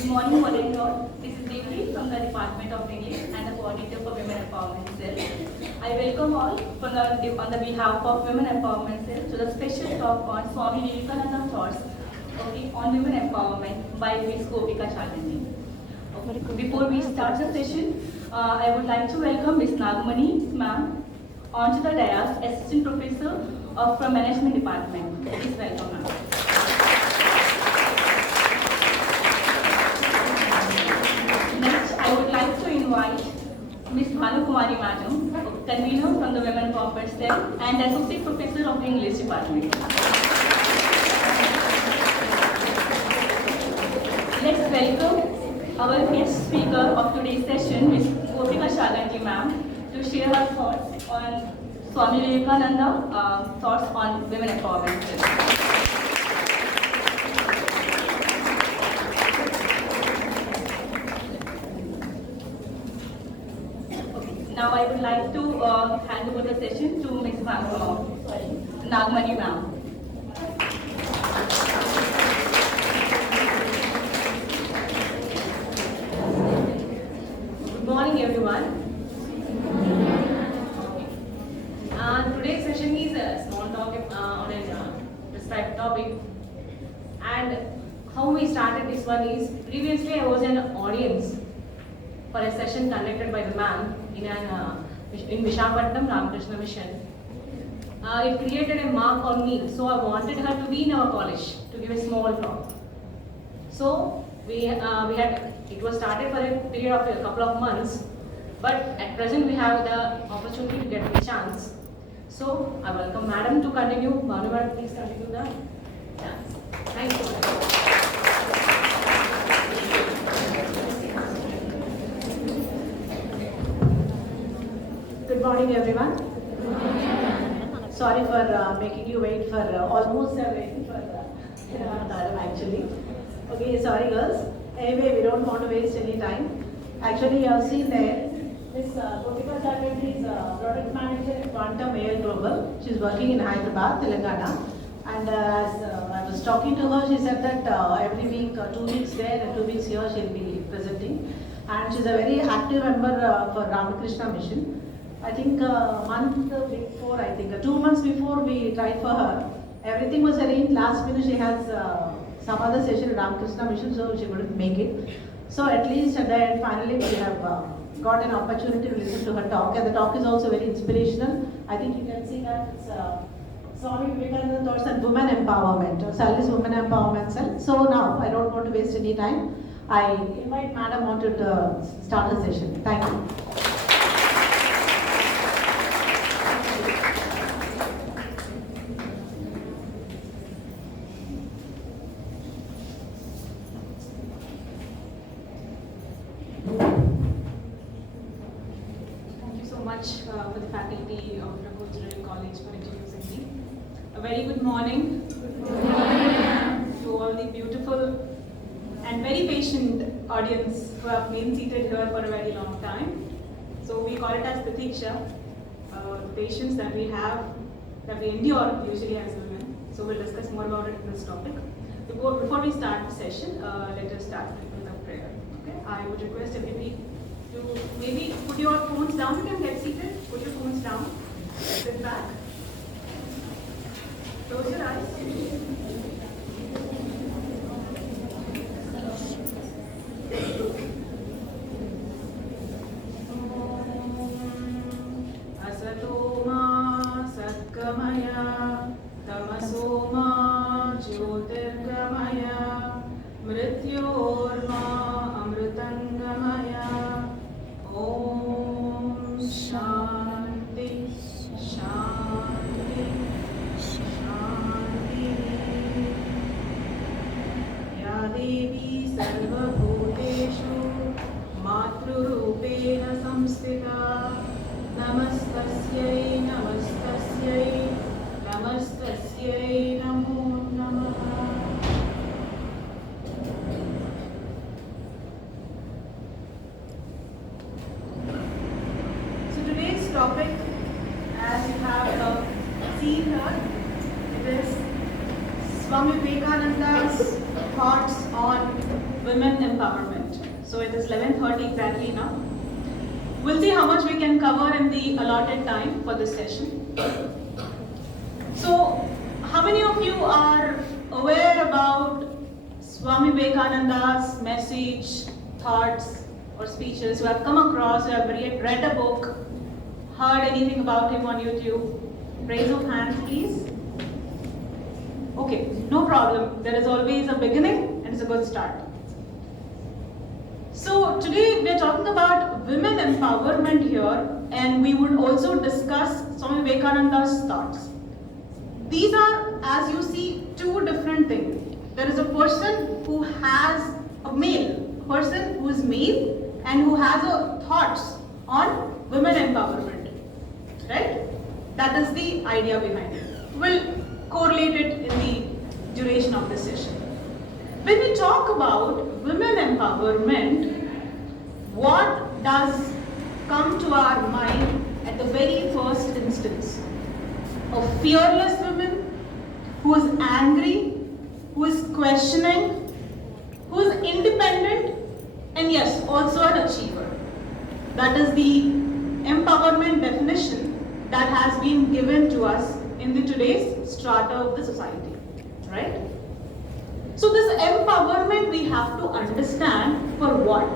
Good morning, one and all. This is Devi from the Department of English and the Coordinator for Women Empowerment Cell. I welcome all on the behalf of Women Empowerment Cell to the special talk on Swami Vivekananda thoughts on women empowerment by Ms.Gopika Chaganti. Before we start the session, I would like to welcome Ms. Nagamani, ma'am, onto the dais, Assistant Professor from Management Department. Please welcome, ma'am. Next, I would like to invite Ms. Bhanu Kumari, madam, convener from the Women Empowerment Cell and Associate Professor of English Department. Let's welcome our guest speaker of today's session, Ms.Gopika Chaganti, ma'am, to share her thoughts on Swami Vivekananda, thoughts on women empowerment. Okay. Now I would like to hand over the session to Ms. Nagamani, ma'am. Good morning, everyone. Today's session is a small talk on a prescribed topic. And how we started this one is, previously I was an audience for a session conducted by the ma'am in Visakhapatnam Ramakrishna Mission. It created a mark on me, so I wanted her to be in our college to give a small talk. So it was started for a period of a couple of months, but at present we have the opportunity to get the chance. So I welcome madam to continue. Bhanu madam, please continue the dance. Thank you. Good morning, everyone. Sorry for making you wait for almost waiting for madam actually. Okay, sorry girls. Anyway, we don't want to waste any time. Actually, you have seen there, Ms. Gopika Chaganti is product manager at Quantum AI Global. She's working in Hyderabad, Telangana. And as I was talking to her, she said that every week, 2 weeks there and 2 weeks here, she'll be presenting. And she's a very active member for Ramakrishna Mission. I think a month before, 2 months before we tried for her, everything was arranged. Last minute, she has some other session at Ramakrishna Mission, so she couldn't make it. So at least at the end, finally, we have got an opportunity to listen to her talk, and the talk is also very inspirational. I think you can see that it's Swami Vivekananda thoughts on women empowerment, or Sally's Women Empowerment Cell. So now, I don't want to waste any time. I invite Madam on to start the session. Thank you. For the faculty of Raghu College for introducing me. A very good morning. To all the beautiful and very patient audience who have been seated here for a very long time. So we call it as Pratiksha, the patience that we have, that we endure usually as women. So we'll discuss more about it in this topic. Before we start the session, let us start with a prayer. Okay? I would request everybody to maybe put your phones down. You can get seated. Put your phones down. Sit back. Close your eyes. Asatoma Satkamaya Tamasoma Jyotirgamaya Mrityorma Amritangamaya Om Shanti Shanti Shanti Ya Devi Sarvabhuteshu Matrurupena Samstita Namastasyai Namastasyai Namastasyai Namo Namaha. Topic, as you have seen here, it is Swami Vivekananda's thoughts on women empowerment. So it is 11:30 exactly now. We'll see how much we can cover in the allotted time for this session. So, how many of you are aware about Swami Vivekananda's message, thoughts, or speeches? Who have come across, who have read a book, heard anything about him on YouTube? Raise of hands, please. Okay, no problem. There is always a beginning and it's a good start. So today we are talking about women empowerment here, and we would also discuss Swami Vivekananda's thoughts. These are, as you see, two different things. There is a person who has a person who is male and who has a thoughts on women empowerment, right? That is the idea behind it. We'll correlate it in the duration of this session. When we talk about women empowerment, what does come to our mind at the very first instance? A fearless woman who is angry, who is questioning, who is independent, and yes, also an achiever. That is the empowerment definition that has been given to us in the today's strata of the society, right? So this empowerment we have to understand for what?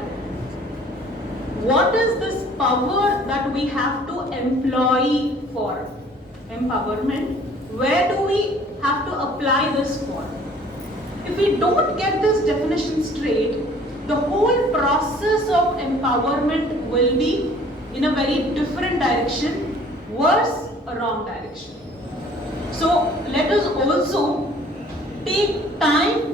What is this power that we have to employ for? Empowerment. Where do we have to apply this for? If we don't get this definition straight, the whole process of empowerment will be in a very different direction, worse, a wrong direction. So let us also take time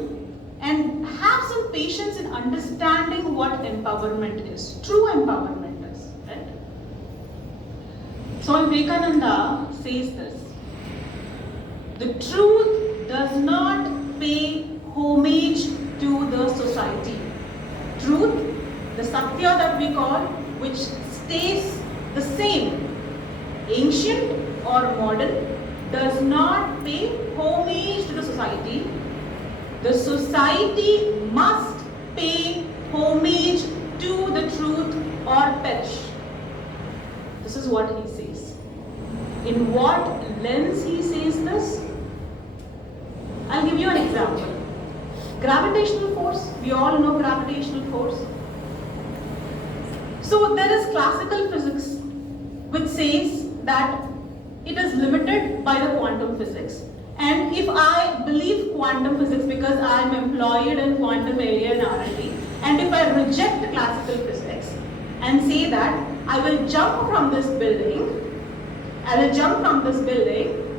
and have some patience in understanding what empowerment is, true empowerment is, right? Swami Vivekananda says this: the truth does not pay homage to the society. Truth, the Satya that we call, which stays the same, ancient or modern, does not pay homage to the society. The society must pay homage to the truth or perish. This is what he says. In what lens he says this? I'll give you an example. Gravitational force, we all know gravitational force. So there is classical physics which says that it is limited by the quantum physics. And if I believe quantum physics because I am employed in quantum area in R&D, and if I reject classical physics and say that I will jump from this building,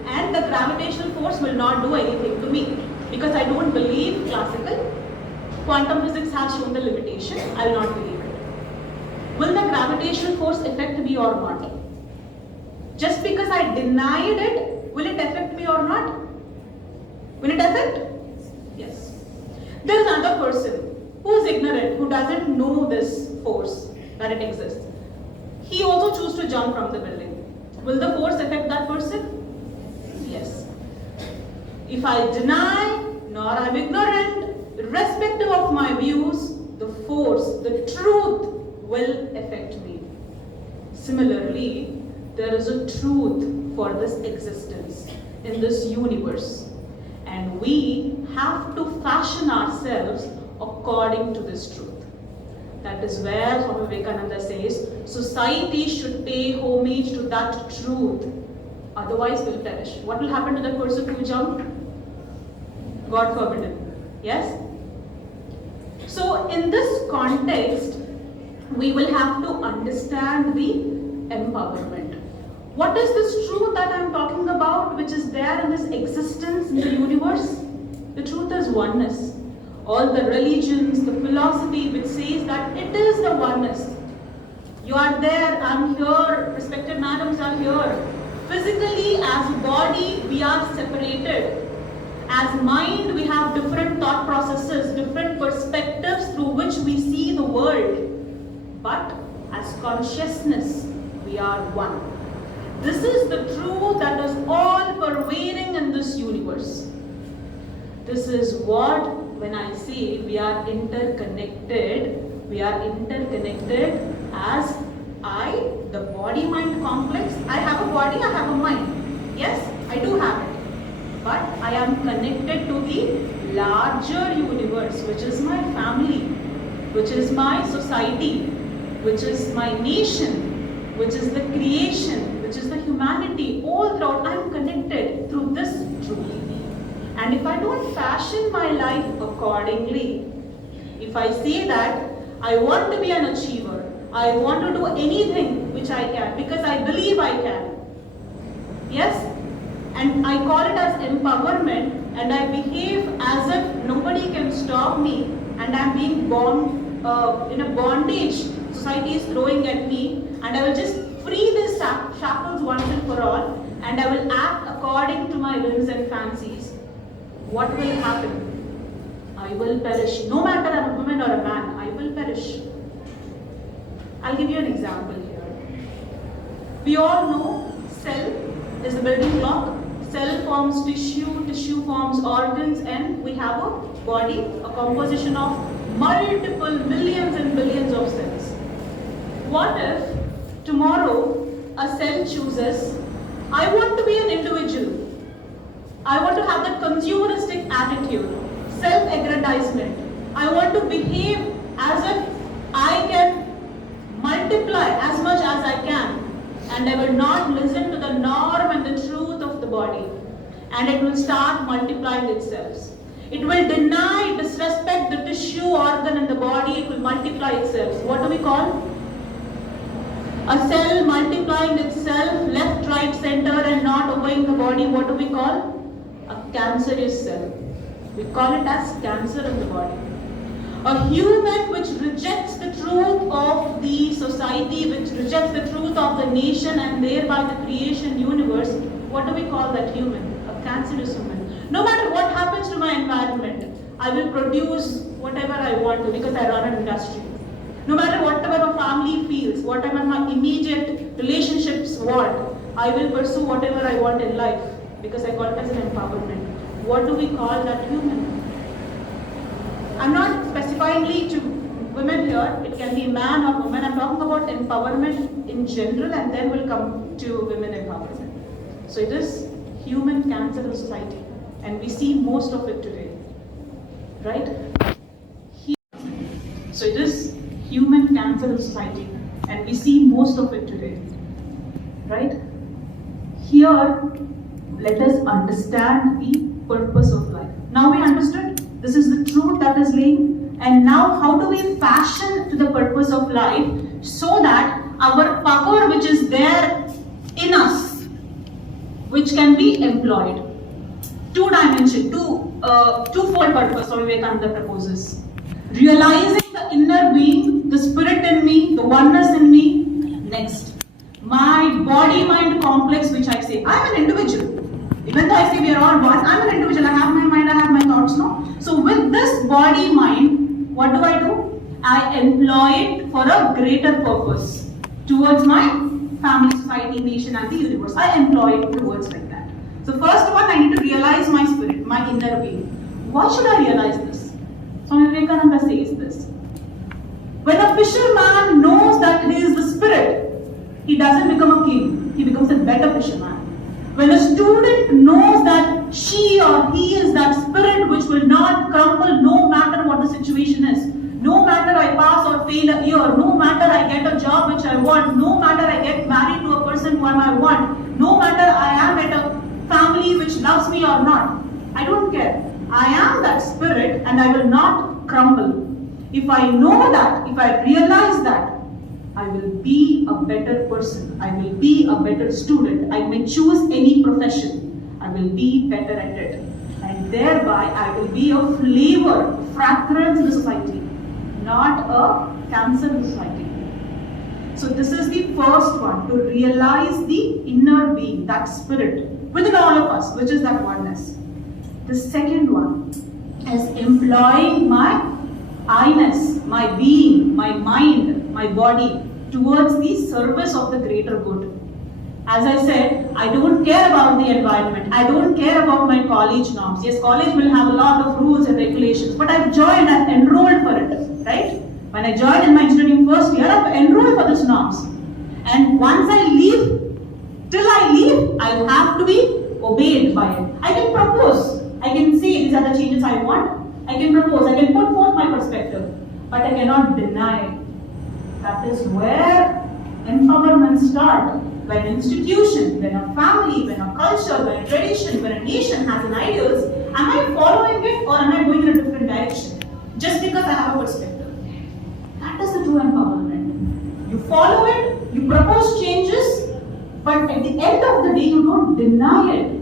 and the gravitational force will not do anything to me because I don't believe classical, quantum physics has shown the limitation, I will not believe it. Will the gravitational force affect me or not? Just because I denied it, will it affect me or not? Will it affect? Yes. There is another person who is ignorant, who doesn't know this force, that it exists. He also chooses to jump from the building. Will the force affect that person? Yes. If I deny, nor I'm ignorant, irrespective of my views, the force, the truth will affect me. Similarly, there is a truth for this existence in this universe, and we have to fashion ourselves according to this truth. That is where Swami Vivekananda says society should pay homage to that truth, otherwise will perish. What will happen to the person who jumped? God forbid. Yes? So in this context, we will have to understand the empowerment. What is this truth that I am talking about, which is there in this existence in the universe? The truth is oneness. All the religions, the philosophy which says that it is the oneness. You are there, I am here, respected madams are here. Physically, as body, we are separated. As mind, we have different thought processes, different perspectives through which we see the world. But as consciousness, we are one. This is the truth that is all pervading in this universe. This is what when I say we are interconnected as the body-mind complex. I have a body, I have a mind. Yes, I do have it. But I am connected to the larger universe, which is my family, which is my society, which is my nation, which is the creation, which is the humanity. All throughout, I am connected through this truth. And if I don't fashion my life accordingly, if I say that I want to be an achiever, I want to do anything which I can because I believe I can. Yes? And I call it as empowerment, and I behave as if nobody can stop me and I am being born in a bondage society is throwing at me, and I will just free these shackles once and for all, and I will act according to my whims and fancies. What will happen? I will perish. No matter I'm a woman or a man, I will perish. I'll give you an example here. We all know cell is the building block. Cell forms tissue, tissue forms organs, and we have a body, a composition of multiple millions and billions of cells. What if tomorrow a cell chooses, I want to be an individual. I want to have that consumeristic attitude, self-aggrandizement. I want to behave as if I can multiply as much as I can, and I will not listen to the norm and the truth of the body, and it will start multiplying itself. It will deny, disrespect the tissue, organ in the body, it will multiply itself. What do we call? A cell multiplying itself left, right, center and not obeying the body, what do we call? A cancerous cell. We call it as cancer in the body. A human which rejects the truth of the society, which rejects the truth of the nation and thereby the creation universe, what do we call that human? A cancerous human. No matter what happens to my environment, I will produce whatever I want to because I run an industry. No matter whatever my family feels, whatever my immediate relationships want, I will pursue whatever I want in life because I call it as an empowerment. What do we call that human? I'm not specifying to women here, it can be man or woman. I'm talking about empowerment in general, and then we'll come to women empowerment. So it is human cancer in society, and we see most of it today, right? So it is human cancer in society, and we see most of it today, right? Here, let us understand the purpose of life. Now we understood this is the truth that is laying, and now how do we fashion to the purpose of life so that our power which is there in us, which can be employed. Twofold purpose Swami Vivekananda proposes. Realizing the inner being, the spirit in me, the oneness in me. Next, my body-mind complex, which I say, I am an individual. Even though I say we are all one, I am an individual. I have my mind, I have my thoughts, no? So with this body-mind, what do? I employ it for a greater purpose towards my family, society, nation and the universe. I employ it towards like that. So first one, I need to realize my spirit, my inner being. Why should I realize this? Swami Vivekananda says this. When a fisherman knows that he is the spirit, he doesn't become a king, he becomes a better fisherman. When a student knows that she or he is that spirit which will not crumble no matter what the situation is, no matter I pass or fail a year, no matter I get a job which I want, no matter I get married to a person whom I want, no matter I am at a family which loves me or not, I don't care. I am that spirit and I will not crumble. If I know that, if I realize that, I will be a better person. I will be a better student. I may choose any profession. I will be better at it. And thereby I will be a flavor, fragrance in the society, not a cancer in society. So this is the first one, to realize the inner being, that spirit within all of us, which is that oneness. The second one is employing my I-ness, my being, my mind, my body towards the service of the greater good. As I said, I don't care about the environment. I don't care about my college norms. Yes, college will have a lot of rules and regulations, but I've joined, I've enrolled for it, right? When I joined in my engineering first year, I've enrolled for these norms. And once I leave, till I leave, I have to be obeyed by it. I can propose. I can say these are the changes I want. I can propose. I can put forth my perspective. But I cannot deny. That is where empowerment starts. When an institution, when a family, when a culture, when a tradition, when a nation has an ideals, am I following it or am I going in a different direction? Just because I have a perspective. That is the true empowerment. You follow it, you propose changes, but at the end of the day, you don't deny it.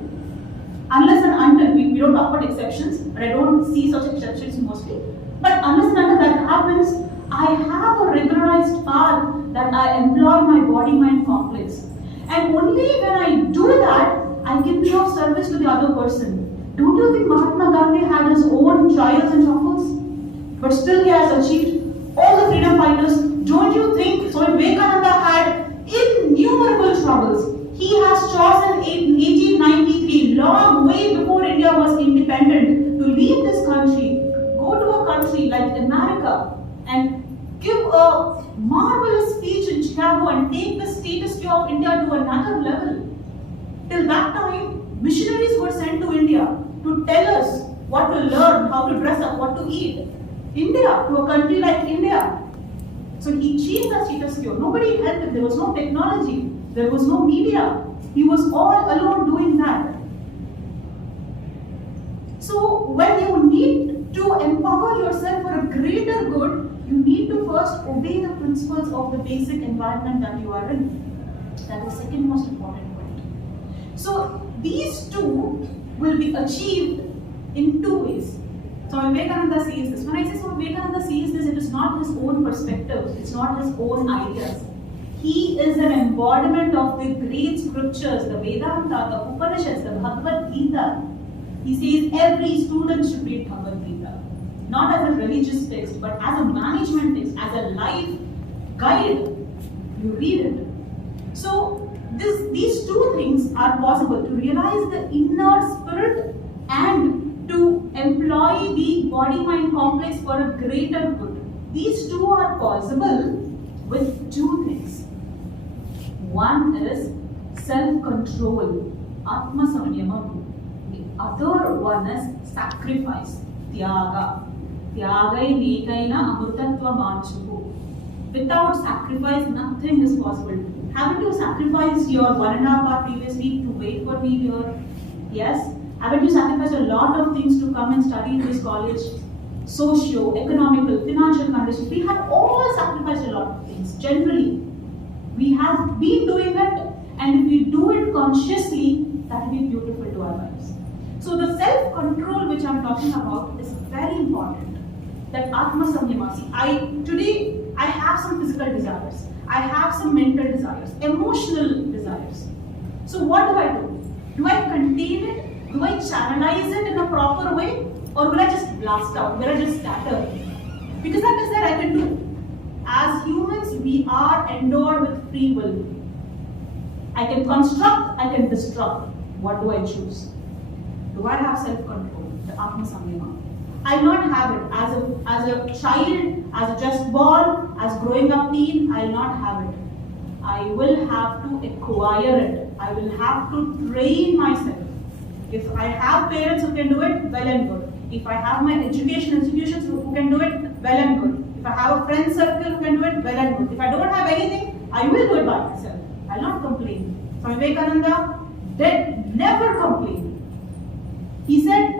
Unless and until, we don't talk about exceptions, but I don't see such exceptions mostly. But unless and until that happens, I have a regularized path that I employ my body-mind complex. And only when I do that, I can be of service to the other person. Don't you think Mahatma Gandhi had his own trials and troubles? But still he has achieved all the freedom fighters. Don't you think Swami Vivekananda had innumerable struggles? He has chosen in 1893, long way before India was independent, to leave this country, go to a country like America and give a marvelous speech in Chicago and take the status quo of India to another level. Till that time, missionaries were sent to India to tell us what to learn, how to dress up, what to eat. India, to a country like India. So he changed the status quo. Nobody helped him. There was no technology. There was no media. He was all alone doing that. So when you need to empower yourself for a greater good, you need to first obey the principles of the basic environment that you are in. That is the second most important point. So these two will be achieved in two ways. Swami Vivekananda says this. When I say Swami Vivekananda says this, it is not his own perspective, it's not his own ideas. He is an embodiment of the great scriptures, the Vedanta, the Upanishads, the Bhagavad Gita. He says every student should read Bhagavad Gita. Not as a religious text, but as a management text, as a life guide. You read it. So these two things are possible: to realize the inner spirit and to employ the body-mind complex for a greater good. These two are possible with two things. One is self-control, Atma Samyama. The other one is sacrifice, Tyaga. Tyagai nekaina amrutatva manchuku. Without sacrifice, nothing is possible. Haven't you sacrificed your 1.5 hour previous week to wait for me here? Yes. Haven't you sacrificed a lot of things to come and study in this college? Socio, economical, financial conditions. We have all sacrificed a lot of things. Generally, we have been doing it, and if we do it consciously, that will be beautiful to our lives. So the self-control which I am talking about is very important. That Atma Samyama. See, today I have some physical desires. I have some mental desires, emotional desires. So what do? Do I contain it? Do I channelize it in a proper way? Or will I just blast out? Will I just scatter? Because that is that I can do. As humans, we are endowed with free will. I can construct, I can destruct. What do I choose? Do I have self-control? The Atma Samyama. I will not have it. As a child, as a just born, as growing up teen, I will not have it. I will have to acquire it. I will have to train myself. If I have parents who can do it, well and good. If I have my education institutions who can do it, well and good. If I have a friend circle who can do it, well and good. If I don't have anything, I will do it by myself. I will not complain. Swami Vivekananda did never complain. He said,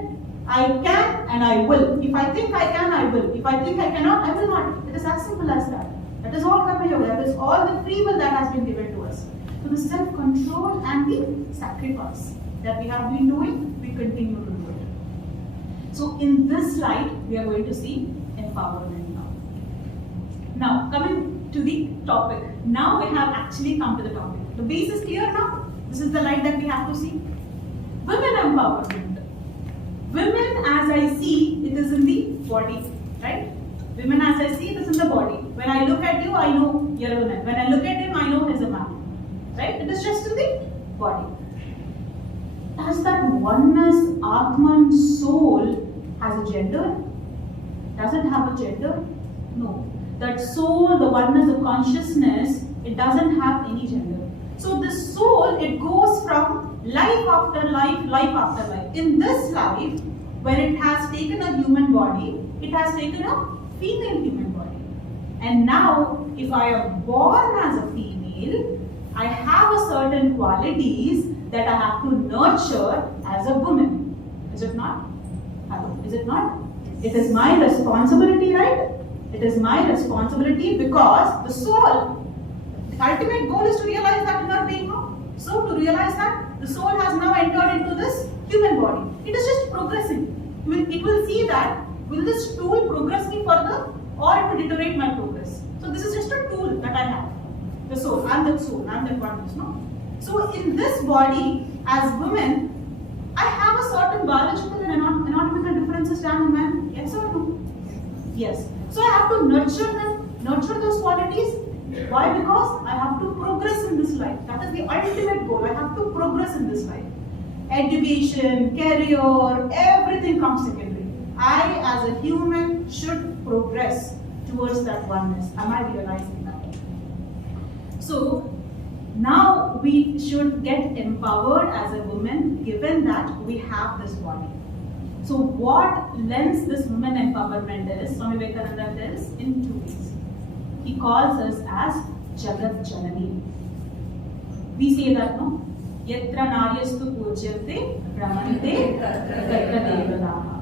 I can and I will. If I think I can, I will. If I think I cannot, I will not. It is as simple as that. That is all Karma Yoga. That is all the free will that has been given to us. So the self-control and the sacrifice that we have been doing, we continue to do it. So in this slide, we are going to see empowerment now. Now, coming to the topic. Now we have actually come to the topic. The base is clear now. This is the light that we have to see. Women empowerment. Women, as I see, it is in the body, right? Women, as I see, it is in the body. When I look at you, I know you're a woman. When I look at him, I know he's a man, right? It is just in the body. Does that oneness, Atman, soul, has a gender? Does it have a gender? No. That soul, the oneness of consciousness, it doesn't have any gender. So this soul, it goes from life after life, life after life. In this life, when it has taken a human body, it has taken a female human body. And now, if I am born as a female, I have a certain qualities that I have to nurture as a woman. Is it not? Is it not? It is my responsibility, right? It is my responsibility because the soul, the ultimate goal is to realize that inner being. No? So to realize that, the soul has now entered into this human body. It is just progressing. It will see that, will this tool progress me further or it will deteriorate my progress. So this is just a tool that I have. The soul, I am the soul, I am the oneness. No? So in this body, as women, I have a certain biological and anatomical differences than a man. Yes or no? Yes. So I have to nurture them, nurture those qualities. Why? Because I have to progress in this life. That is the ultimate goal. I have to progress in this life. Education, career, everything comes secondary. I, as a human, should progress towards that oneness. Am I realizing that? So, now we should get empowered as a woman given that we have this body. So what lends this women empowerment is, Swami Vivekananda tells in two ways. He calls us as Jagat Janani. We say that, no? Yatra naryastu pujyante ramante tatra devadaha.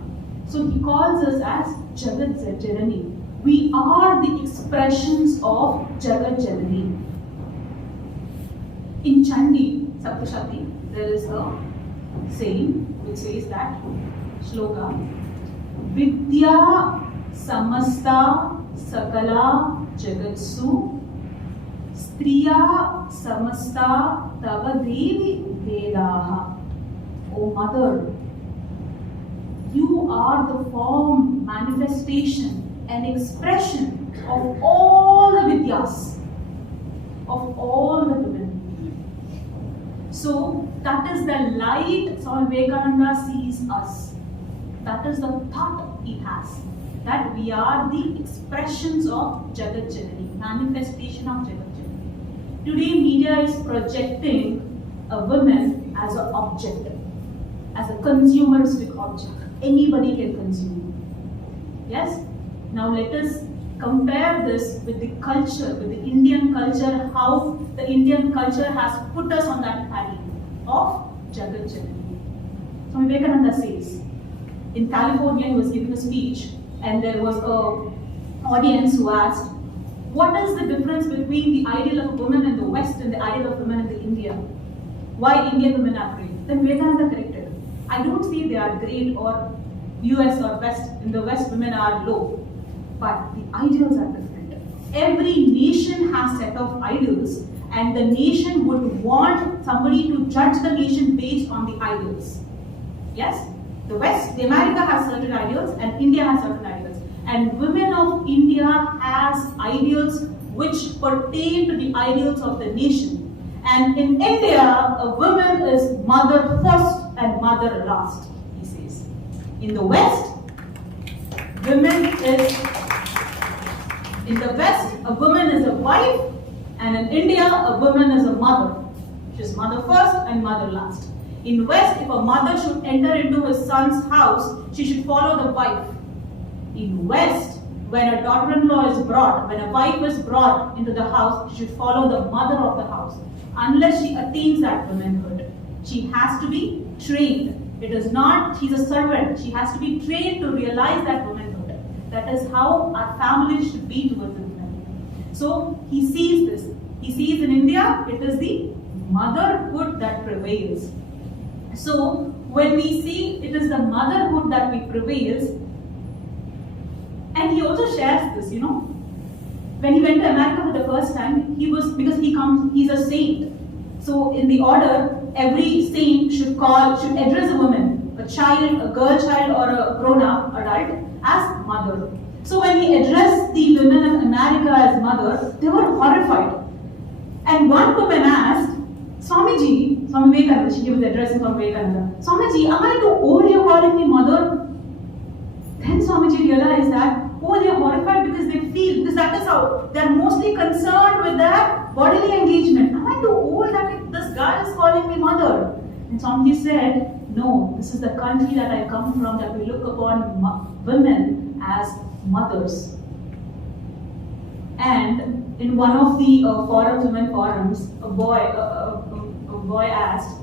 So he calls us as Jagat Janani. We are the expressions of Jagat Janani. In Chandi, Saptashati, there is a saying which says that Shloka Vidya Samasta Sakala Jagatsu Striya Samasta Tava Devi Vedaha. O Mother, you are the form, manifestation and expression of all the Vidyas, of all the women. So that is the light Swami Vivekananda sees us. That is the thought he has. That we are the expressions of Jagat Janani, manifestation of Jagat Janani. Today media is projecting a woman as an object, as a consumeristic object. Anybody can consume. Yes? Now let us compare this with the culture, with the Indian culture, how the Indian culture has put us on that path of Jagat Janani. Swami Vivekananda says, in California he was giving a speech and there was an audience who asked, what is the difference between the ideal of a woman in the West and the ideal of women in the India? Why Indian women are great? Then Vivekananda corrected. I don't say they are great or US or West. In the West women are low. But the ideals are different. Every nation has set of ideals and the nation would want somebody to judge the nation based on the ideals. Yes? The West, the America has certain ideals and India has certain ideals. And women of India has ideals which pertain to the ideals of the nation. And in India, a woman is mother first and mother last, he says. In the West, in the West, a woman is a wife, and in India, a woman is a mother. She's mother first and mother last. In West, if a mother should enter into his son's house, she should follow the wife. In West, when a daughter-in-law is brought, when a wife is brought into the house, she should follow the mother of the house. Unless she attains that womanhood, she has to be trained. It is not, she's a servant. She has to be trained to realize that womanhood. That is how our families should be towards the women. So he sees this. He sees in India, it is the motherhood that prevails. So when we see it is the motherhood that prevails, and he also shares this, when he went to America for the first time, he's a saint. So in the order, every saint should address a woman, a child, a girl child or a grown-up adult as mother. So when he addressed the women of America as mother, they were horrified. And one woman asked, Swami Vivekananda, she gave the address in Swami Vivekananda. Swamiji, am I too old? You're calling me mother? Then Swamiji realized that, oh, they are horrified because they feel, because that is how they are mostly concerned with their bodily engagement. Am I too old that this guy is calling me mother? And Swamiji said, no, this is the country that I come from, that we look upon women as mothers. And in one of the women forums, a boy asked,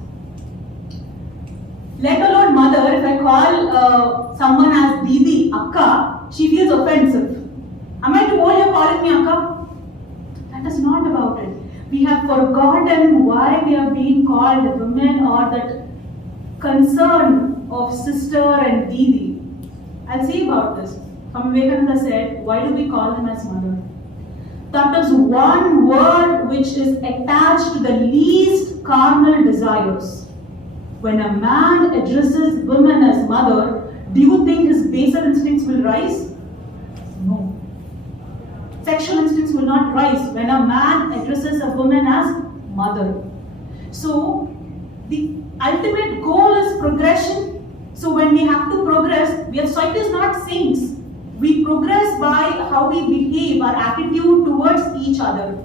let alone mother, if I call someone as Didi, Akka, she feels offensive. Am I too old, you're calling me Akka? That is not about it. We have forgotten why we are being called women, or that concern of sister and Didi. I'll say about this. Swami Vivekananda said, why do we call them as mother? That is one word which is attached to the least carnal desires. When a man addresses women as mother, do you think his baser instincts will rise? No. Sexual instincts will not rise when a man addresses a woman as mother. So, the ultimate goal is progression. So when we have to progress, society is not saints. We progress by how we behave, our attitude towards each other.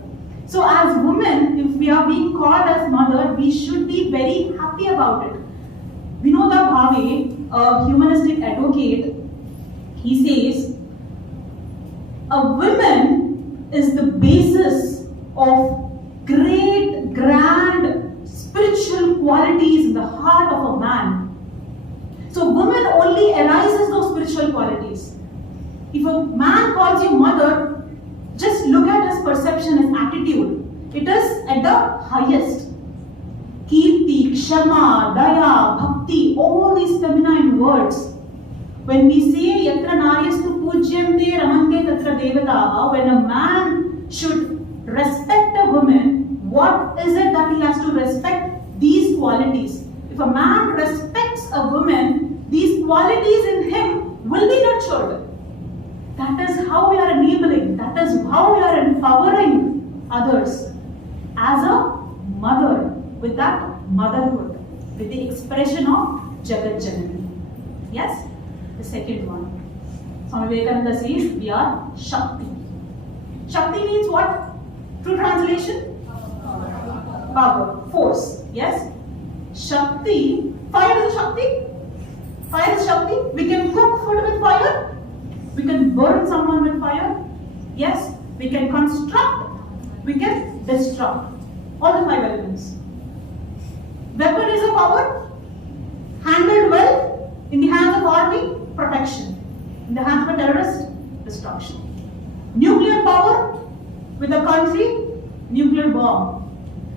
So as women, if we are being called as mother, we should be very happy about it. Vinoba Bhave, a humanistic advocate, he says, a woman is the basis of great, grand, spiritual qualities in the heart of a man. So woman only arises those spiritual qualities. If a man calls you mother, just look at his perception, his attitude. It is at the highest. Kirti, Kshama, Daya, Bhakti, all these feminine words. When we say Yatra Naryastu Pujyante Ramante Tatra Devataha, when a man should respect a woman, what is it that he has to respect? These qualities. If a man respects a woman, these qualities in him will be nurtured. That is how we are enabling, that is how we are empowering others. As a mother, with that motherhood, with the expression of Jagat Janani. Yes? The second one. Swami Vivekananda says we are Shakti. Shakti means what? True translation? Power, force. Yes? Shakti. Fire is Shakti. Fire is Shakti. We can cook food with fire. We can burn someone with fire. Yes? We can construct. We can destruct. All the 5 elements. Weapon is a power. Handled well. In the hands of army, protection. In the hands of a terrorist, destruction. Nuclear power with a country, nuclear bomb.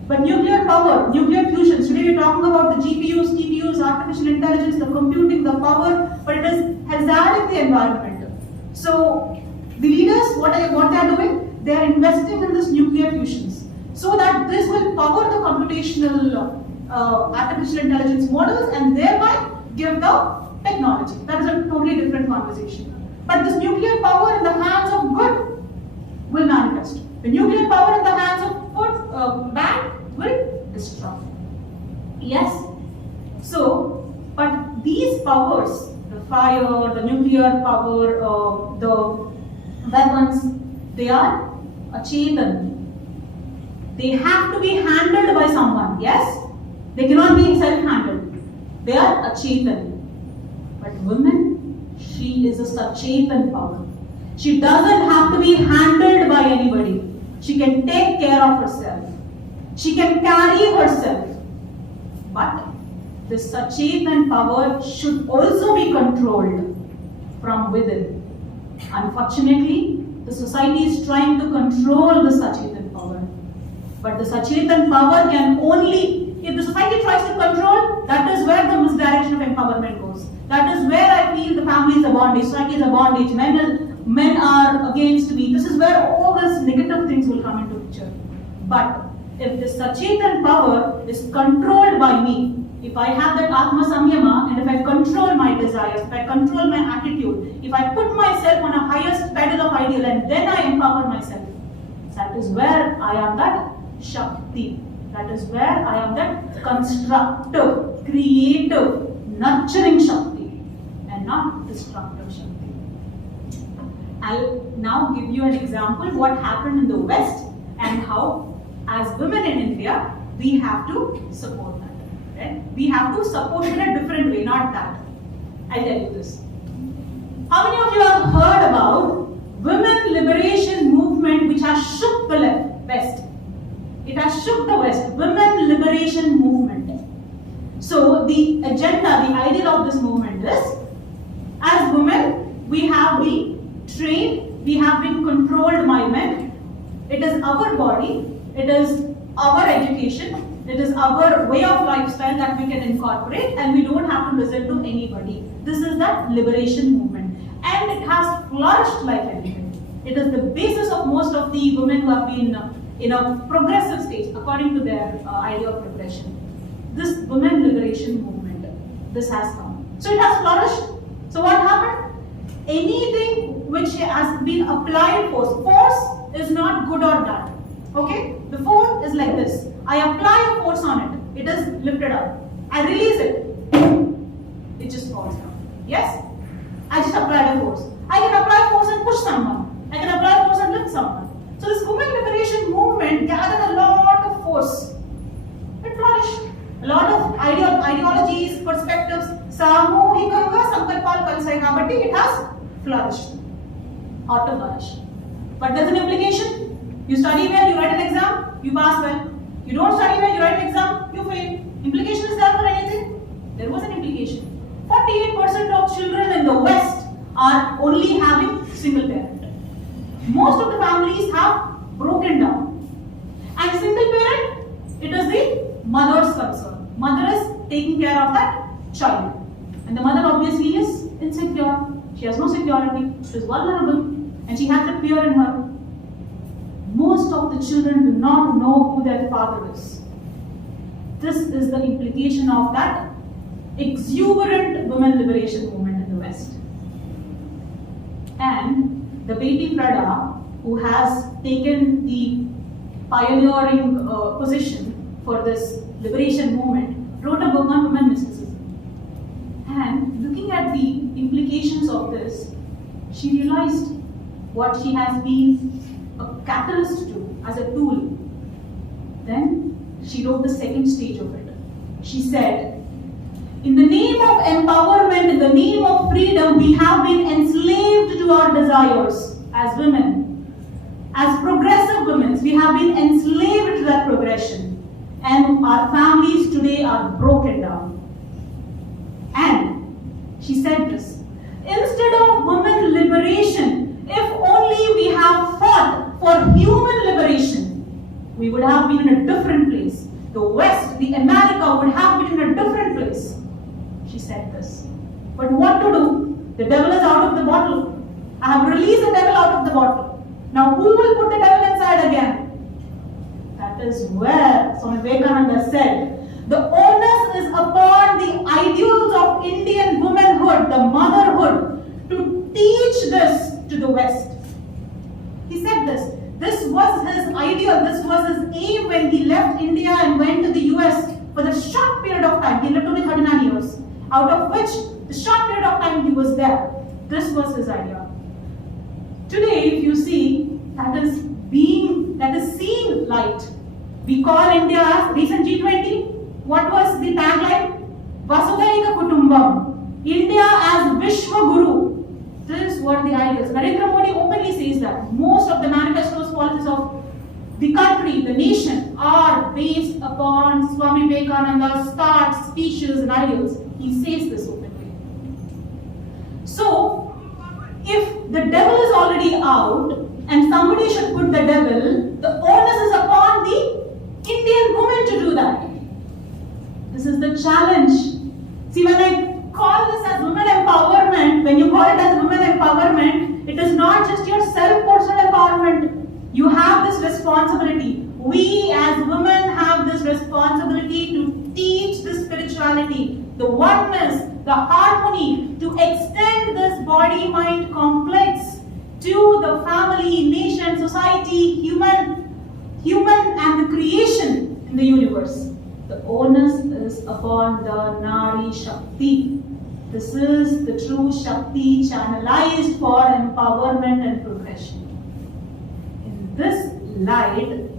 But nuclear power, nuclear fusion, today we are talking about the GPUs, TPUs, artificial intelligence, the computing, the power, but it is hazarding the environment. So, the leaders, what they are doing? They are investing in this nuclear fusions, so that this will power the computational artificial intelligence models and thereby give the technology. That is a totally different conversation. But this nuclear power in the hands of good will manifest. The nuclear power in the hands of bad will destroy. Yes? So, but these powers, the fire, the nuclear power, the weapons, they are a chetan. They have to be handled by someone. Yes? They cannot be self-handled. They are a chetan. But women, she is a sachetan power. She doesn't have to be handled by anybody. She can take care of herself. She can carry herself. But this sachetan power should also be controlled from within. Unfortunately, the society is trying to control the sachetan power. But the sachetan power can only, if the society tries to control, that is where the misdirection of empowerment goes. That is where I feel the family is a bondage, society is a bondage, men are against me. This is where all these negative things will come into picture. But if the sachetan power is controlled by me, if I have that Atma Samyama, and if I control my desires, if I control my attitude, if I put myself on a highest pedal of ideal and then I empower myself, that is where I am that Shakti. That is where I am that constructive, creative, nurturing Shakti and not destructive Shakti. I'll now give you an example what happened in the West and how as women in India we have to support that. Right? We have to support it in a different way, not that. I'll tell you this. How many of you have heard about women liberation movement which has shook the West? It has shook the West. Women liberation movement. So the agenda, the ideal of this movement is, as women, we have been trained, we have been controlled by men. It is our body, it is our education, it is our way of lifestyle that we can incorporate, and we don't have to listen to anybody. This is that liberation movement, and it has flourished like anything. It is the basis of most of the women who have been in a progressive stage according to their idea of progression. This women liberation movement, this has come. So it has flourished. So what happened? Anything which has been applied force is not good or bad. Okay? The force is like this. I apply a force on it. It is lifted up. I release it. It just falls down. Yes? I just applied a force. I can apply force and push someone. I can apply force and lift someone. So this women liberation movement gathered a lot of force. It flourished. A lot of ideologies, perspectives, samuhikanga sankalpal kalsai kabatti it has flourished. Ought to flourish. But there's an implication. You study well, you write an exam, you pass well. You don't study well, you write an exam, you fail. Implication is there for anything? There was an implication. 48% of children in the West are only having single parent. Most of the families have broken down. And single parent, it is the mother's concern. Mother is taking care of that child. And the mother obviously is insecure. She has no security. She is vulnerable. And she has a fear in her. Most of the children do not know who their father is. This is the implication of that exuberant women liberation movement in the West. And the Beti Prada, who has taken the pioneering position for this liberation movement, wrote a book on women mysticism. And looking at the implications of this, she realized what she has been a catalyst to as a tool. Then she wrote the second stage of it. She said, in the name of empowerment, in the name of freedom, we have been enslaved to our desires as women. As progressive women, we have been enslaved to that progression. And our families today are broken down. And she said this, instead of women liberation, if only we have fought for human liberation, we would have been in a different place. The West, the America would have been in a different place. She said this. But what to do? The devil is out of the bottle. I have released the devil out of the bottle. Now who will put the devil inside again? That is where Swami Vivekananda said, the onus is upon the ideals of Indian womanhood, the motherhood, to teach this to the West. He said this. This was his ideal, this was his aim when he left India and went to the US for the short period of time. He lived only 39 years, out of which the short period of time he was there. This was his idea. Today, if you see, that is seeing light. We call India as recent G20. What was the tagline? Vasudhaiva Kutumbam. India as Vishwa Guru. This were the ideals. Narendra Modi openly says that most of the manifestos, policies of the country, the nation, are based upon Swami Vivekananda's thoughts, speeches, and ideals. He says this openly. So, if the devil is already out and somebody should put the devil, the onus is upon the Indian woman to do that. This is the challenge. See, when I call this as women empowerment, when you call it as women empowerment, it is not just your self-personal empowerment. You have this responsibility. We as women have this responsibility to teach the spirituality, the oneness, the harmony, to extend this body-mind complex to the family, nation, society, human and the creation in the universe. Shakti channelized for empowerment and progression. In this light,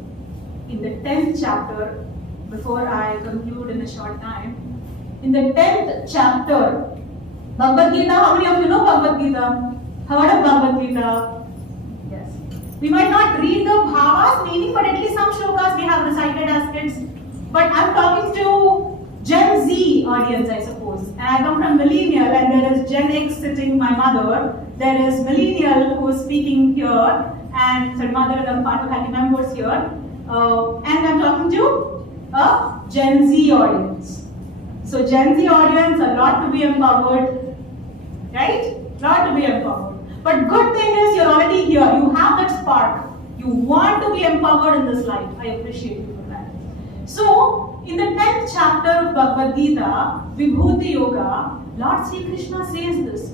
in the 10th chapter, before I conclude in a short time, in the 10th chapter, Bhagavad Gita, how many of you know Bhagavad Gita? Heard of Bhagavad Gita? Yes. We might not read the bhavas meaning, but at least some shlokas we have recited as kids. But I'm talking to Gen Z audience, I suppose. And I come from millennial, and there is Gen X sitting, my mother. There is millennial who is speaking here, and so mother and part faculty members here. And I'm talking to a Gen Z audience. So Gen Z audience, a lot to be empowered, right? Lot to be empowered. But good thing is you're already here. You have that spark. You want to be empowered in this life. I appreciate you for that. So, in the 10th chapter of Bhagavad Gita, Vibhuti Yoga, Lord Sri Krishna says this.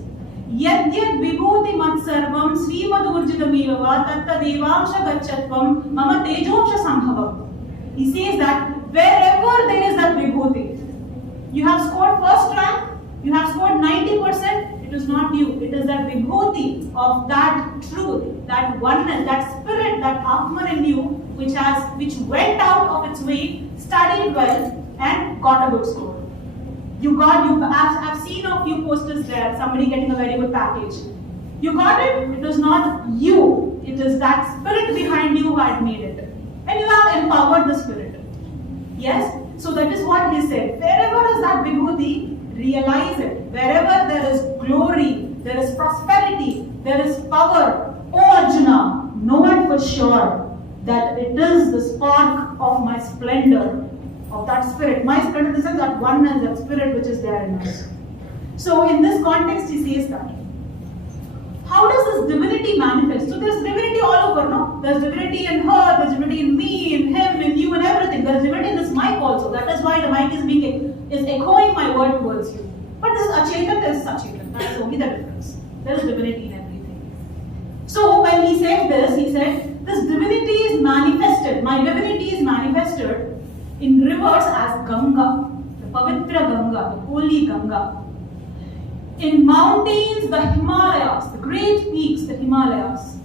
Yadyad vibhuti matsarvam srimadurjidameva tatta devangsha gachatvam mama tejomsha sambhavam. He says that wherever there is that vibhuti, you have scored first rank, you have scored 90%, it is not you, it is that vibhuti of that truth, that oneness, that spirit, that Atman in you, which went out of its way, studied well, and got a good score. I've seen a few posters there, somebody getting a very good package. You got it, it is not you, it is that spirit behind you who had made it. And you have empowered the spirit. Yes? So that is what he said. Wherever is that vibhuti, realize it. Wherever there is glory, there is prosperity, there is power. Oh Arjuna, know it for sure that it is the spark of my splendor, of that spirit. My splendor, this is that oneness, that spirit which is there in us. So in this context, he says that. How does this divinity manifest? So there's divinity all over, no? There's divinity in her, there's divinity in me, in him, in you, in everything. There's divinity in this mic also. That is why the mic is echoing my word towards you. But this is Achetan, there is Sachetan. That is only the difference. There is divinity in everything. So when he said this, he said, this divinity is manifested. My divinity is manifested in rivers as Ganga, the Pavitra Ganga, the holy Ganga. In mountains, the Himalayas, the great peaks, the Himalayas.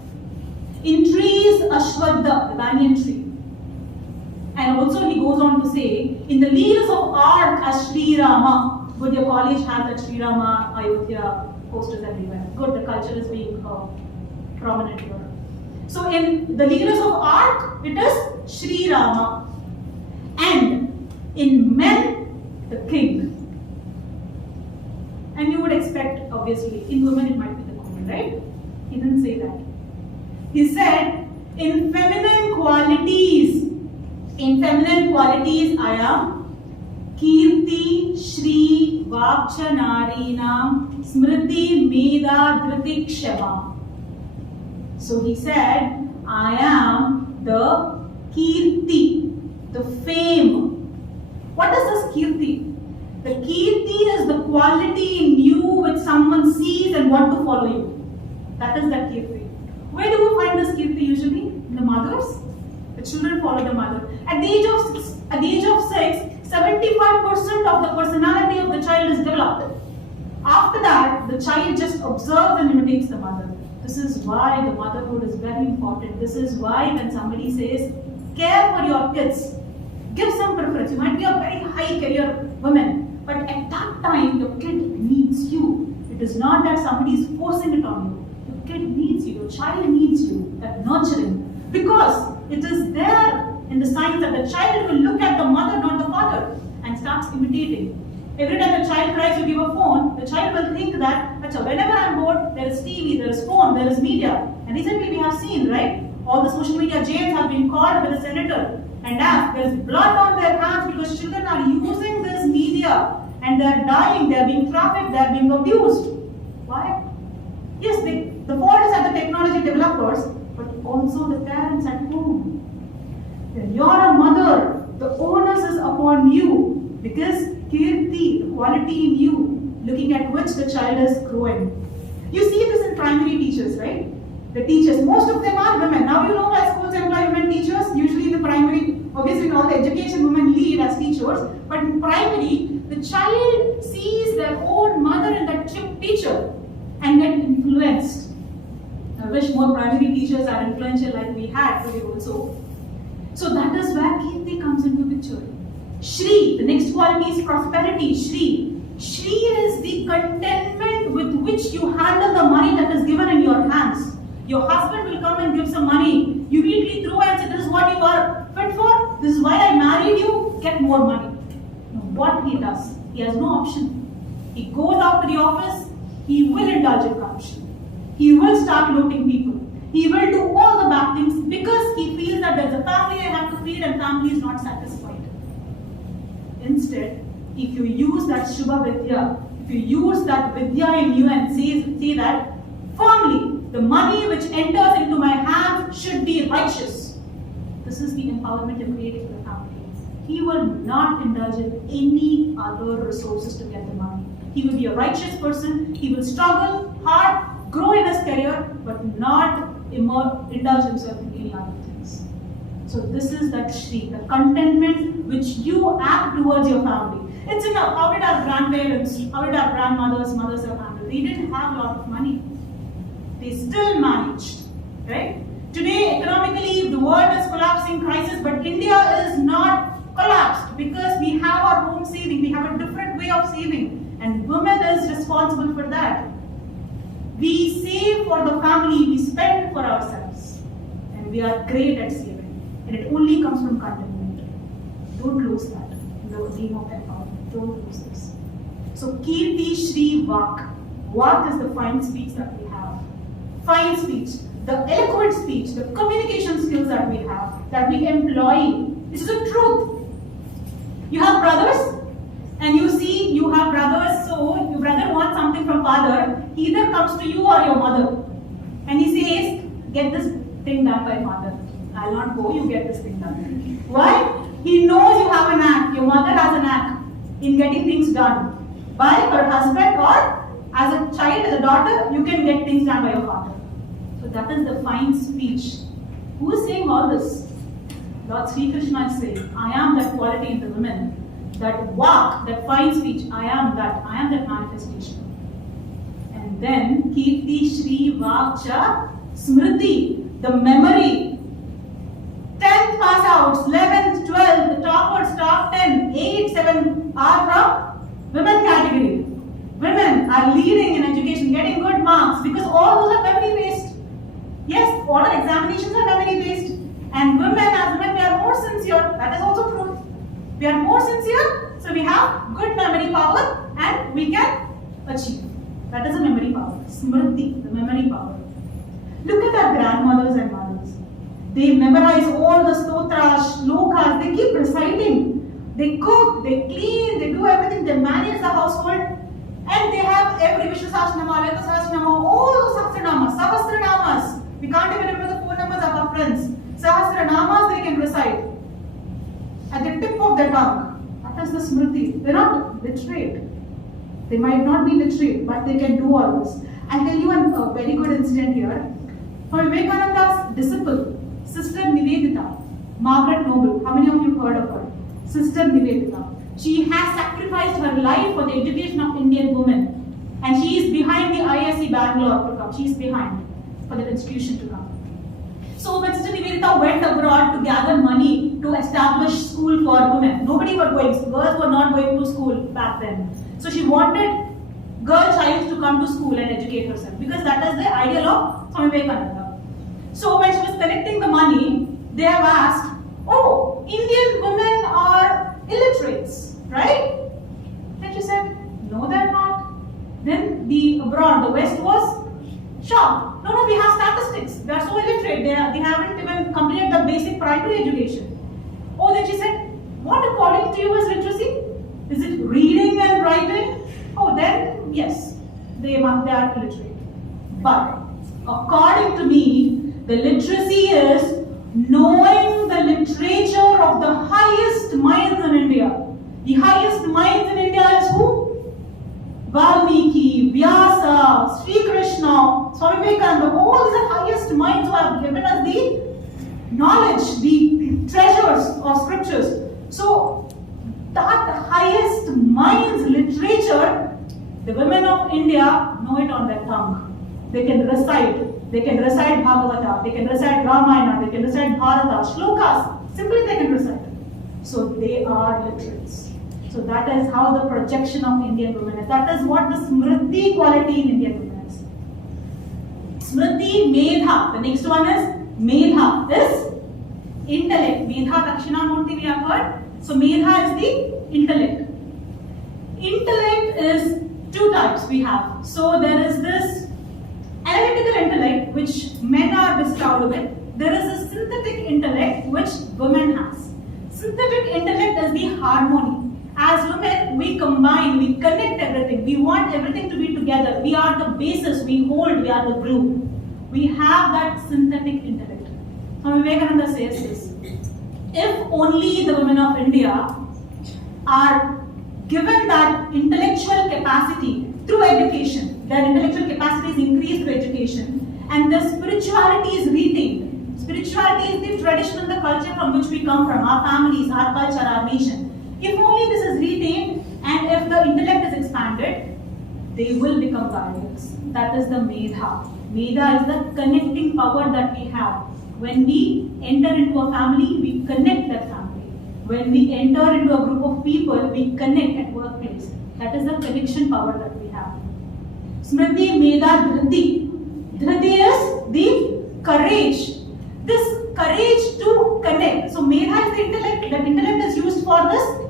In trees, Ashwatha, the banyan tree. And also he goes on to say, in the leaves of art as Sri Rama. Good, your college has that Sri Rama, Ayodhya posters everywhere. Good, the culture is being prominent here. So in the leaders of art, it is Sri Rama. And in men, the king. And you would expect, obviously, in women it might be the queen, right? He didn't say that. He said, in feminine qualities, I am Kirti Shri Vakshanarinam Smriti Meda Dhriti Kshama. So he said, I am the Kirti, the fame. What is this Kirti? The Kirti is the quality in you which someone sees and want to follow you. That is that Kirti. Where do you find this Kirti usually? In the mothers. The children follow the mother. At the age of 6, 75% of the personality of the child is developed. After that, the child just observes and imitates the mother. This is why the motherhood is very important. This is why when somebody says, care for your kids, give some preference. You might be a very high career woman, but at that time, your kid needs you. It is not that somebody is forcing it on you. Your kid needs you. Your child needs you. That nurturing. Because it is there in the signs that the child will look at the mother, not the father, and starts imitating. Every time the child cries, you give a phone, the child will think that, whenever I'm bored, there is TV, there is phone, there is media. And recently we have seen, right? All the social media jails have been called by the senator and asked, there is blood on their hands because children are using this media and they are dying, they are being trafficked, they are being abused. Why? Yes, the fault is at the technology developers, but also the parents at home. When you are a mother, the onus is upon you because Kirti, the quality in you, looking at which the child is growing. You see this in primary teachers, right? The teachers, most of them are women. Now you know why schools employ women teachers. Usually in the primary, obviously in all the education, women lead as teachers. But in primary, the child sees their own mother in that teacher. and get influenced. I wish more primary teachers are influential like we had today also. So that is where Kirti comes into picture. Shri, the next quality is prosperity. Shri. Shri is the contentment with which you handle the money that is given in your hands. Your husband will come and give some money. You immediately throw and say, this is what you are fit for. This is why I married you. Get more money. Now, what he does, he has no option. He goes out to the office. He will indulge in corruption. He will start looting people. He will do all the bad things because he feels that there's a family I have to feed and family is not satisfied. Instead, if you use that Shubha Vidya, if you use that Vidya in you and say that firmly, the money which enters into my hands should be righteous. This is the empowerment you're creating for the family. He will not indulge in any other resources to get the money. He will be a righteous person. He will struggle hard, grow in his career, but not indulge himself in any other things. So this is that Shri, the contentment which you act towards your family. It's enough. How did our grandparents, how did our grandmothers, mothers have handled? They didn't have a lot of money. They still managed, right? Today, economically, the world is collapsing, crisis, but India is not collapsed because we have our own saving. We have a different way of saving, and women is responsible for that. We save for the family, we spend for ourselves, and we are great at saving, and it only comes from contentment. Don't lose that in the name of empowerment. Don't lose this. So, Kirti Shri Vak. Vak is the fine speech that we have. Fine speech, the eloquent speech, the communication skills that we have, that we employ. This is the truth. You have brothers, and you see you have brothers, so your brother wants something from father, he either comes to you or your mother, and he says, get this thing done by father. I'll not go, you get this thing done. Why? He knows you have a knack, your mother has a knack in getting things done by her husband, or as a child, as a daughter, you can get things done by your father. So that is the fine speech. Who is saying all this? Lord Sri Krishna is saying, I am that quality in the women. That vak, that fine speech, I am that manifestation. And then Kirti Shri Vakcha Smriti, the memory. 10th pass outs, 11th, 12th, the toppers, top 10, 8, 7 are from women category. Women are leading in education, getting good marks because all those are memory based. Yes, all our examinations are memory based. And women, as women, we are more sincere. That is also true. We are more sincere, so we have good memory power and we can achieve. That is a memory power. Smriti, the memory power. Look at our grandmothers and mothers. They memorize all the stotras, shlokas, they keep reciting. They cook, they clean, they do everything, they manage the household. And they have every Vishnu Sahasranama, Lata Sahasranama, all those Sahasranamas. We can't even remember the phone numbers of our friends. Sahasranamas they can recite at the tip of their tongue. That is the Smriti. They are not literate. They might not be literate, but they can do all this. I'll tell you a very good incident here. For Vivekananda's disciple, Sister Nivedita, Margaret Noble. How many of you heard of her? Sister Nivedita. She has sacrificed her life for the education of Indian women. And she is behind the ISC Bangalore to come. She is behind for the institution to come. So when Sister Nivedita went abroad to gather money to establish school for women, nobody was going. Girls were not going to school back then. So she wanted girl child to come to school and educate herself because that is the ideal of Swami Vivekananda. So when she was collecting the money, they have asked, oh, Indian women are illiterates, right? Then she said, no, they're not. Then the abroad, the West was shocked. No, we have statistics. They are so illiterate. They haven't even completed the basic primary education. Oh, then she said, what according to you is literacy? Is it reading and writing? Oh, then yes, they are illiterate. But according to me, the literacy is knowing the literature of the highest minds in India. The highest minds in India is who? Valmiki, Vyasa, Sri Krishna, Swami Vivekananda, all the highest minds who have given us the knowledge, the treasures of scriptures. So, that highest minds literature The women of India know it on their tongue. They can recite. They can recite Bhagavata. They can recite Ramayana. They can recite Bharata, shlokas. Simply they can recite. So they are literates. So that is how the projection of Indian women is. That is what the Smriti quality in Indian women is. Smriti, Medha. The next one is Medha. Is intellect. Medha Dakshinamurti we have heard. So Medha is the intellect. Intellect is two types we have. So there is this analytical intellect which men are bestowed with. There is a synthetic intellect which women has. Synthetic intellect is the harmony. As women, we combine, we connect everything. We want everything to be together. We are the basis, we hold, we are the glue. We have that synthetic intellect. Swami Vivekananda says this. If only the women of India are given that intellectual capacity through education, their intellectual capacity is increased through education, and their spirituality is retained. Spirituality is the tradition and the culture from which we come from, our families, our culture, our nation. If only this is retained and if the intellect is expanded, they will become guardians. That is the Medha. Medha is the connecting power that we have. When we enter into a family, we connect that family. When we enter into a group of people, we connect at workplace. That is the connection power that we have. Smriti, Medha, Dhriti. Dhriti is the courage. This courage to connect. So Medha is the intellect. That intellect is used for this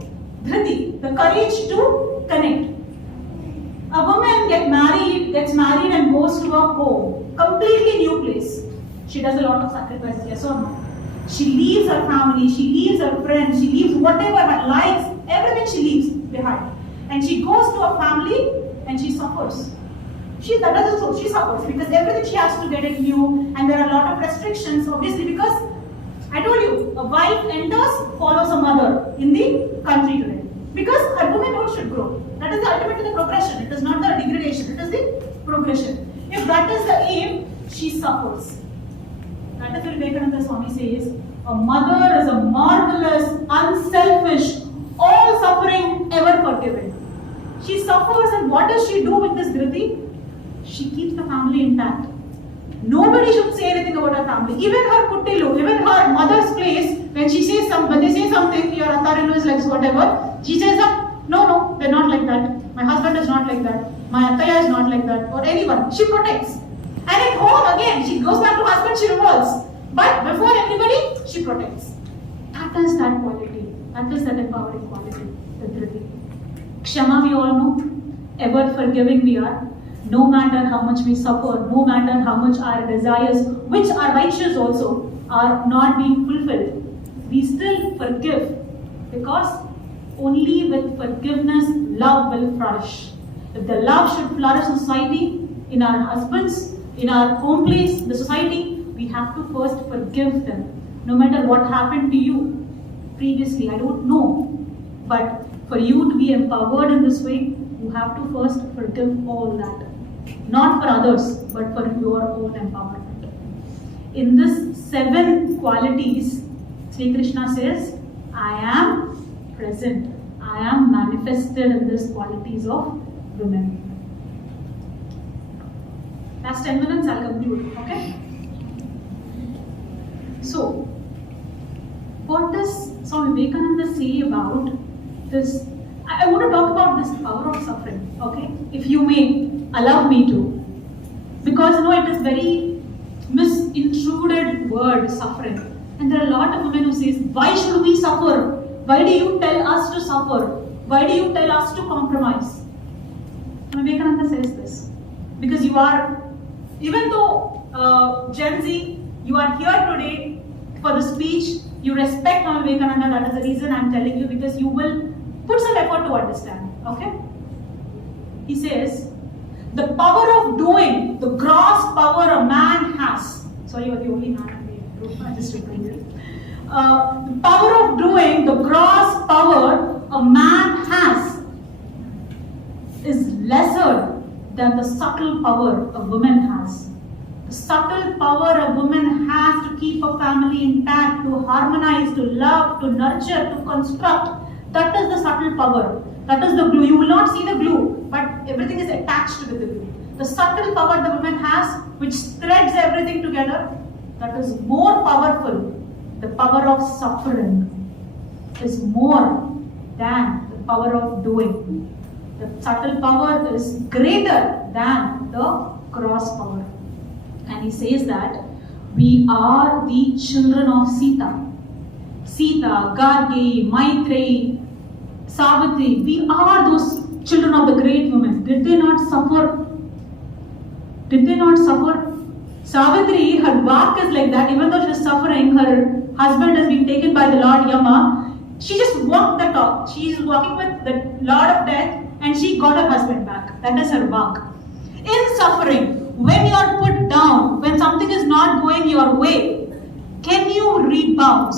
Dhriti, the courage to connect. A woman gets married and goes to a home, completely new place. She does a lot of sacrifice, yes or no? She leaves her family, she leaves her friends, she leaves whatever her lives, everything she leaves behind. And she goes to a family and she suffers. That is true, she suffers because everything she has to get it new, and there are a lot of restrictions, obviously, because I told you, a wife enters, follows a mother in the country today. Because her womanhood should grow. That is the ultimate the progression. It is not the degradation, it is the progression. If that is the aim, she suffers. That is what Vivekananda Swami says. A mother is a marvelous, unselfish, all suffering, ever forgiving. She suffers, and what does she do with this Dhriti? She keeps the family intact. Nobody should say anything about her family. Even her puttilu, even her mother's place, when they say something, your Attarinu is like whatever, she says, no, they're not like that. My husband is not like that. My Attaya is not like that. Or anyone. She protects. And at home, again, she goes back to husband, she revolts. But before everybody, she protects. That is that quality. That is that empowering quality. The Dhriti. Kshama, we all know. Ever forgiving we are. No matter how much we suffer, no matter how much our desires, which are righteous also, are not being fulfilled, we still forgive, because only with forgiveness, love will flourish. If the love should flourish in society, in our husbands, in our home place, the society, we have to first forgive them. No matter what happened to you previously, I don't know. But for you to be empowered in this way, you have to first forgive all that. Not for others, but for your own empowerment. In this 7 qualities, Sri Krishna says, I am present. I am manifested in these qualities of women. Last 10 minutes, I'll conclude. Okay? So, what does Swami Vivekananda say about this? I want to talk about this power of suffering. Okay? If you may allow me to. Because it is very misintruded word, suffering. And there are a lot of women who say, why should we suffer? Why do you tell us to suffer? Why do you tell us to compromise? Swami Vivekananda says this. Because you are, even though Gen Z, you are here today for the speech, you respect Swami Vivekananda, that is the reason I am telling you, because you will put some effort to understand. Okay? He says, the power of doing, the gross power a man has. Sorry, you're the only man in the group, I just reminded you. The power of doing, the gross power a man has is lesser than the subtle power a woman has. The subtle power a woman has to keep a family intact, to harmonize, to love, to nurture, to construct, that is the subtle power. That is the glue. You will not see the glue, but everything is attached with the glue. The subtle power the woman has, which threads everything together, that is more powerful. The power of suffering is more than the power of doing. The subtle power is greater than the gross power. And he says that we are the children of Sita. Sita, Gargi, Maitreyi, Savitri, we are those children of the great women. Did they not suffer? Did they not suffer? Savitri, her walk is like that. Even though she is suffering, her husband is being taken by the Lord Yama. She just walked the talk. She is walking with the Lord of Death and she got her husband back. That is her walk. In suffering, when you are put down, when something is not going your way, can you rebound?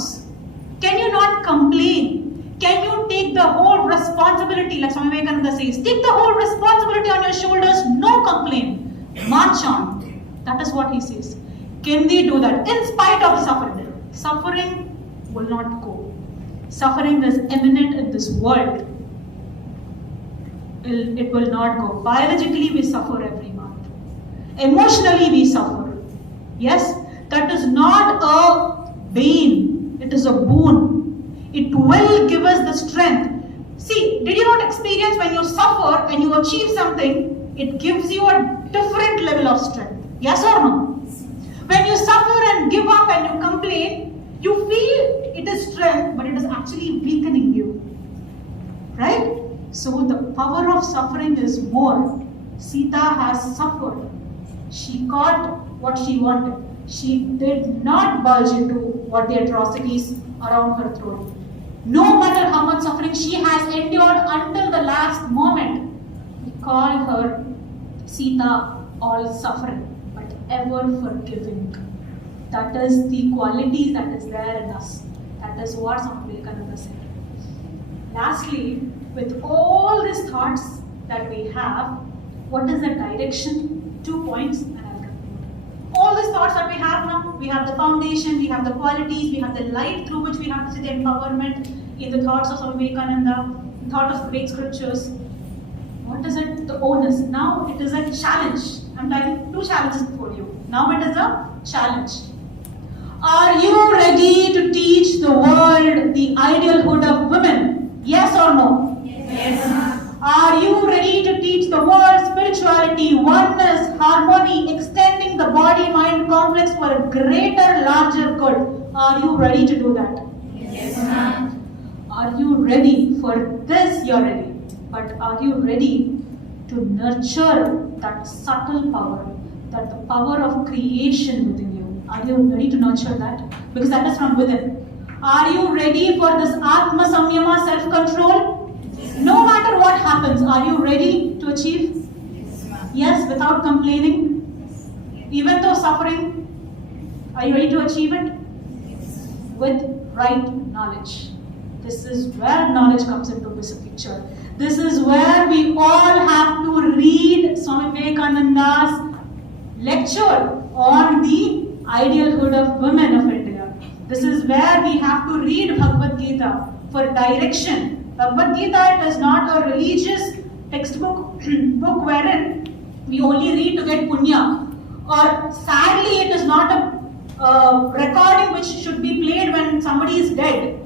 Can you not complain? Can you take the whole responsibility, like Swami Vivekananda says, take the whole responsibility on your shoulders, no complain, march on. That is what he says. Can we do that in spite of suffering? Suffering will not go. Suffering is imminent in this world. It will not go. Biologically, we suffer every month. Emotionally, we suffer. Yes, that is not a bane. It is a boon. It will give us the strength. See, did you not experience when you suffer and you achieve something, it gives you a different level of strength? Yes or no? When you suffer and give up and you complain, you feel it is strength, but it is actually weakening you. Right? So the power of suffering is more. Sita has suffered. She got what she wanted. She did not budge into what the atrocities around her throat. No matter how much suffering she has endured until the last moment, we call her Sita, all suffering, but ever forgiving. That is the quality that is there in us. That is what Swami Vivekananda said. Lastly, with all these thoughts that we have, what is the direction? 2 points and I'll conclude. All these thoughts that we have now, we have the foundation, we have the qualities, we have the light through which we have to see the empowerment in the thoughts of Swami Vivekananda, the thought of great scriptures. What is it? The onus. Now it is a challenge. I'm tying 2 challenges before you. Now it is a challenge. Are you ready to teach the world the idealhood of women? Yes or no? Yes. Are you ready to teach the world spirituality, oneness, harmony, extending the body-mind complex for a greater, larger good? Are you ready to do that? Yes, ma'am. Are you ready? For this you're ready. But are you ready to nurture that subtle power, that the power of creation within you? Are you ready to nurture that? Because that is from within. Are you ready for this Atma Samyama, self-control? No matter what happens, are you ready to achieve? Yes, ma'am. Yes, without complaining? Even though suffering, are you ready to achieve it? With right knowledge. This is where knowledge comes into this picture. This is where we all have to read Swami Vivekananda's lecture on the idealhood of women of India. This is where we have to read Bhagavad Gita for direction. Bhagavad Gita is not a religious textbook book wherein we only read to get punya. Or sadly, it is not a recording which should be played when somebody is dead.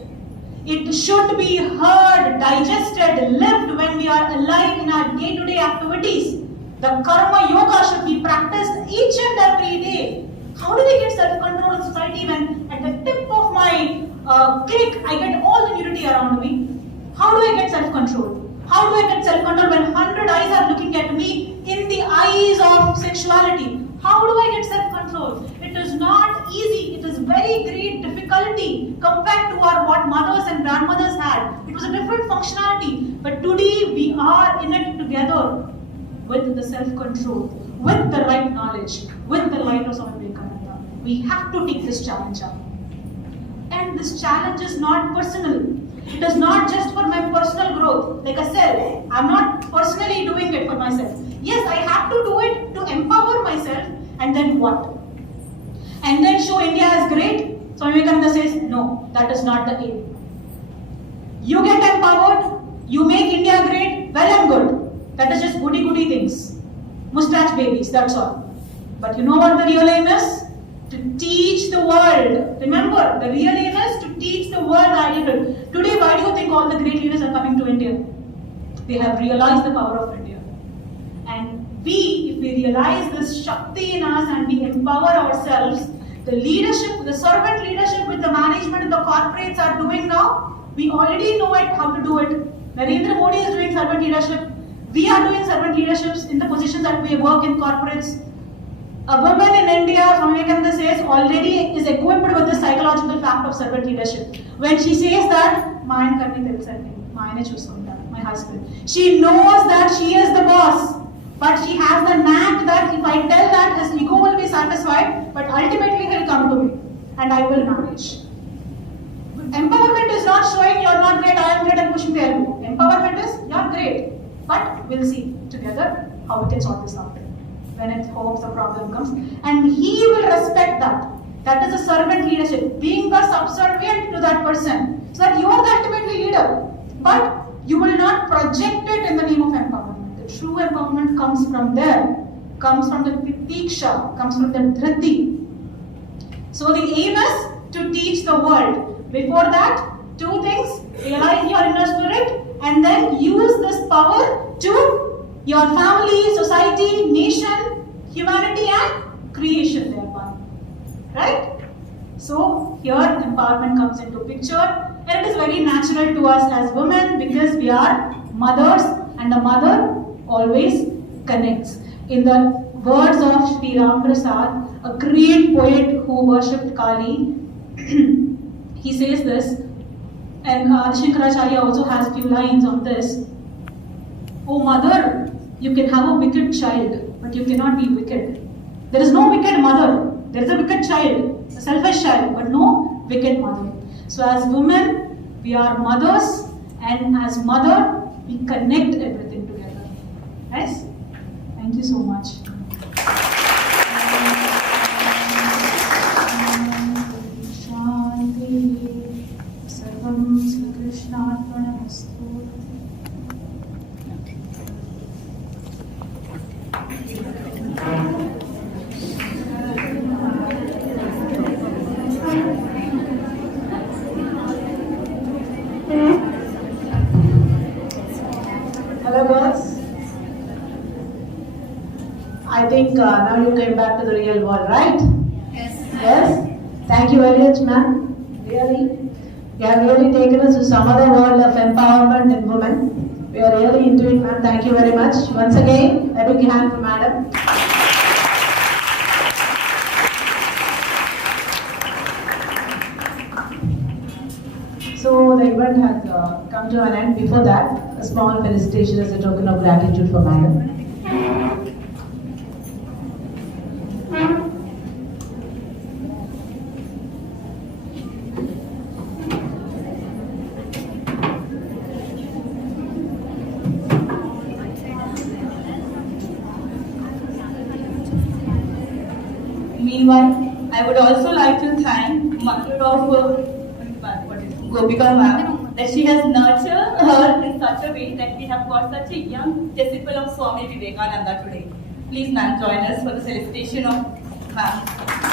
It should be heard, digested, lived when we are alive in our day-to-day activities. The karma yoga should be practiced each and every day. How do we get self-control in society when at the tip of my click I get all the nudity around me? How do I get self-control? How do I get self-control when 100 eyes are looking at me in the eyes of sexuality? How do I get self-control? It is not easy. It is very great difficulty compared to what mothers and grandmothers had. It was a different functionality. But today we are in it together with the self-control, with the right knowledge, with the light of Swami Vivekananda. We have to take this challenge up. And this challenge is not personal. It is not just for my personal growth. Like I said, I'm not personally doing it for myself. Yes, I have to do it to empower myself, and then what? And then show India as great? Swami Vivekananda says, no, that is not the aim. You get empowered, You make India great, well and good. That is just goody things. Mustache babies, that's all. But you know what the real aim is? To teach the world. Remember, the real aim is to teach the world the ideal. Today, why do you think all the great leaders are coming to India? They have realized the power of India. And we, if we realize this Shakti in us and we empower ourselves, the leadership, the servant leadership with the management and the corporates are doing now, we already know it, how to do it. Narendra Modi is doing servant leadership. We are doing servant leaderships in the positions that we work in corporates. A woman in India, Swami Vivekananda says, already is equipped with the psychological fact of servant leadership. When she says that, my husband, she knows that she is the boss. But she has the knack that if I tell that, his ego will be satisfied, but ultimately he'll come to me and I will manage. Empowerment is not showing you're not great, I am great and pushing the elbow. Empowerment is you're great, but we'll see together how we can sort this out. When it hopes a problem comes, and he will respect that. That is a servant leadership, being the subservient to that person, so that you are the ultimate leader. But you will not project it in the name of empowerment. The true empowerment comes from there, comes from the tiksha, comes from the dhriti. So the aim is to teach the world. Before that, two things: realize your inner spirit, and then use this power to your family, society, nation, humanity and creation thereby. Right? So here empowerment comes into picture, and it is very natural to us as women because we are mothers and the mother always connects. In the words of Sri Ram Prasad, a great poet who worshipped Kali, he says this, and Shankaracharya also has few lines on this. Oh mother, you can have a wicked child, but you cannot be wicked. There is no wicked mother. There is a wicked child, a selfish child, but no wicked mother. So as women, we are mothers, and as mother, we connect everything together. Yes? Thank you so much. Hello girls. I think now you came back to the real world, right? Yes. Yes? Thank you very much, ma'am. Really? You have really taken us to some other world of empowerment in women. We are really into it, ma'am. Thank you very much. Once again, a big hand for madam. So the event has come to an end. Before that, a small felicitation as a token of gratitude for madam. Meanwhile, I would also like to thank Mother of Gopika ma'am that she has nurtured her in such a way that we have got such a young disciple of Swami Vivekananda today. Please ma'am join us for the felicitation of ma'am.